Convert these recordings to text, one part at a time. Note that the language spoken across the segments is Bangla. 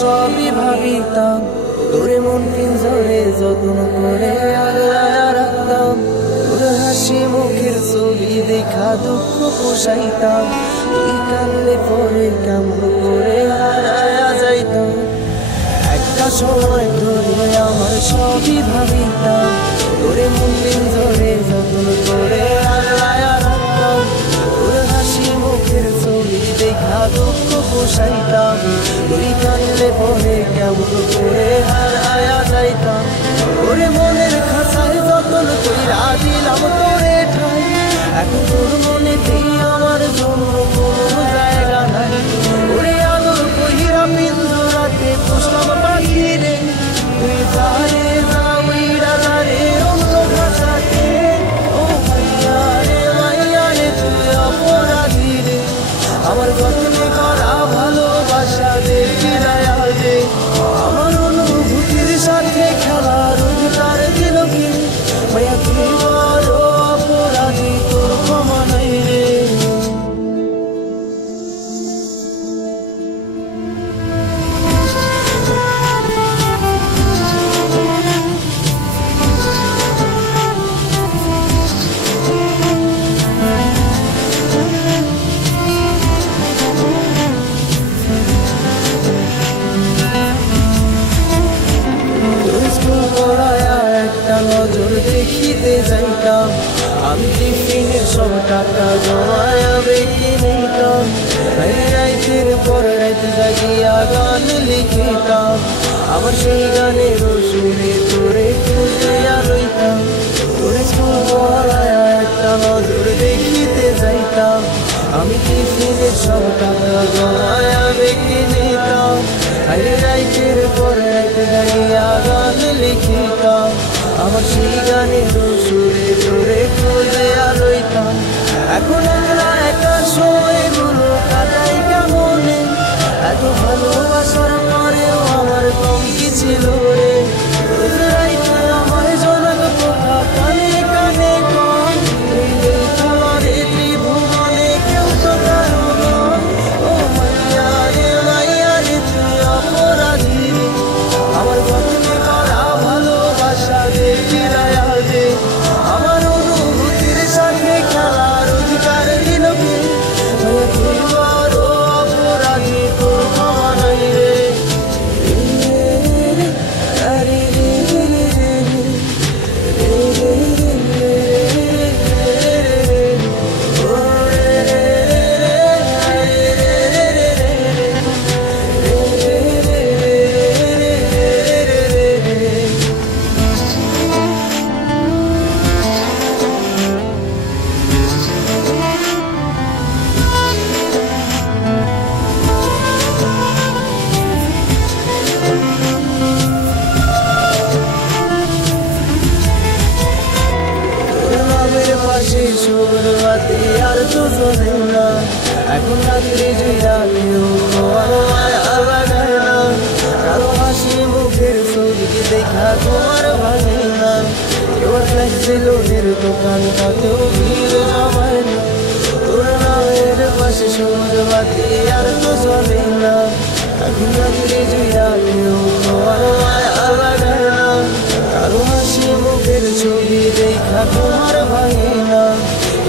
সবই ভাবিতাম, তোরে মন পিঞ্জরে যত্ন করে আগলায়া রাখতাম। তোর হাসি মুখের ছবি দেখা দুঃখ পোষাইতাম, তুই কানলে পরে কেমন করে হারায়া যাইতাম। একটা সময় ধরে আমার সবই ভাবিতাম, তোরে মন পিঞ্জরে যত্ন করে আগলায়া রাখতাম। তোর হাসি মুখের ছবি দেখা দুঃখ পোষাইতাম, তুই কানলে পরে কেমন করে হারায়া যাইতাম। ওরে মনের খাঁচায় যতন কইরা দিলাম তোরে ঠাই, এখন তোর মনেতেই আমার জন্য কোনো জায়গা নাই। ওরে আদর কইরা পিঞ্জরাতে পুষলাম পাখি রে, তুই যারে যা উইড়া যারে অন্য ভাষাতে। ও মাইয়া রে তুই অপরাধী রে, আমার যত্নে করা ভালোবাসা দে ফিরায়া দে। আমার অনুভূতির সাথে খেলার অধিকার দিল কি, মাইয়া তুই বড় অপরাধী, তোর ক্ষমা নাই রে। একটা নজর দেখিতে যাইতাম, আমি টিফিনের সব টাকা জমায়া বেঁকে নিতাম। রাইতের পর রাত জাগিয়া গান লিখিতাম, আমার সেই গানের সুরে তোরে খুঁজিয়া লইতাম। তোরে স্কুল পড়ায়া একটা নজর দেখিতে যাইতাম, আমি টিফিনের সব টাকা জমায়া বেঁকে নিতাম। রাইতের পর রাত জাগিয়া গান লিখিতাম, আমার সেই গানের সুরে তোরে খুঁজিয়া লইতাম। এখন আমরা একা সময়গুলো কাটাই কেমনে, এত ভালোবাসার পরেও আমার কম কি ছিল রে। রাইতে আমার জনক কথা কানে কানে কন, তোমারে ত্রিভুবনে কেউ তো কারো নন। ও মাইয়া রে তুই অপরাধী রে, আমার যত্নে করা ভালোবাসা দে ফিরায়া দে। আমার অনুভূতির সাথে খেলার অধিকার দিল কে, তুই বড় অপরাধী, তোর ক্ষমা নাই রে। শুরুয়াতে আর তো চলে না, এখন রাত্রি জুইরা কেউ তোমার মায়া লাগায় না। কারো হাসি মুখের ছবি দেখা তোমার ভাঙে না, কেউ ফ্লেক্সিলোনের দোকানটাতেও ভিড় জমায় না। তোর নামের পাশে শুরুয়াতে আর তো চলে না, এখন রাত্রি জুইরা কেউ তোমার মায়া লাগায় না। কারো হাসি মুখের ছবি দেখা তোমার ভাঙে না,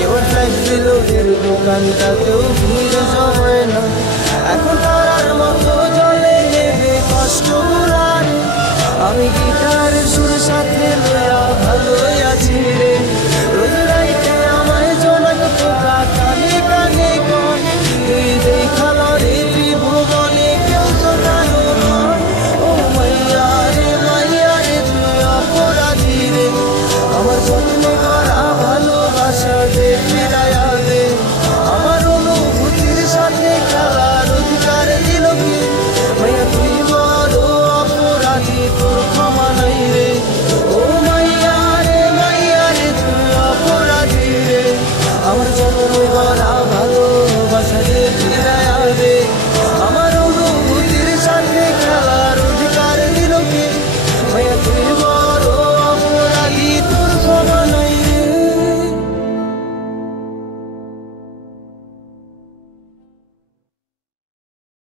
এবার ফ্লেক্সিলোনের দোকানটাতেও ভিড় জমায় না। এখন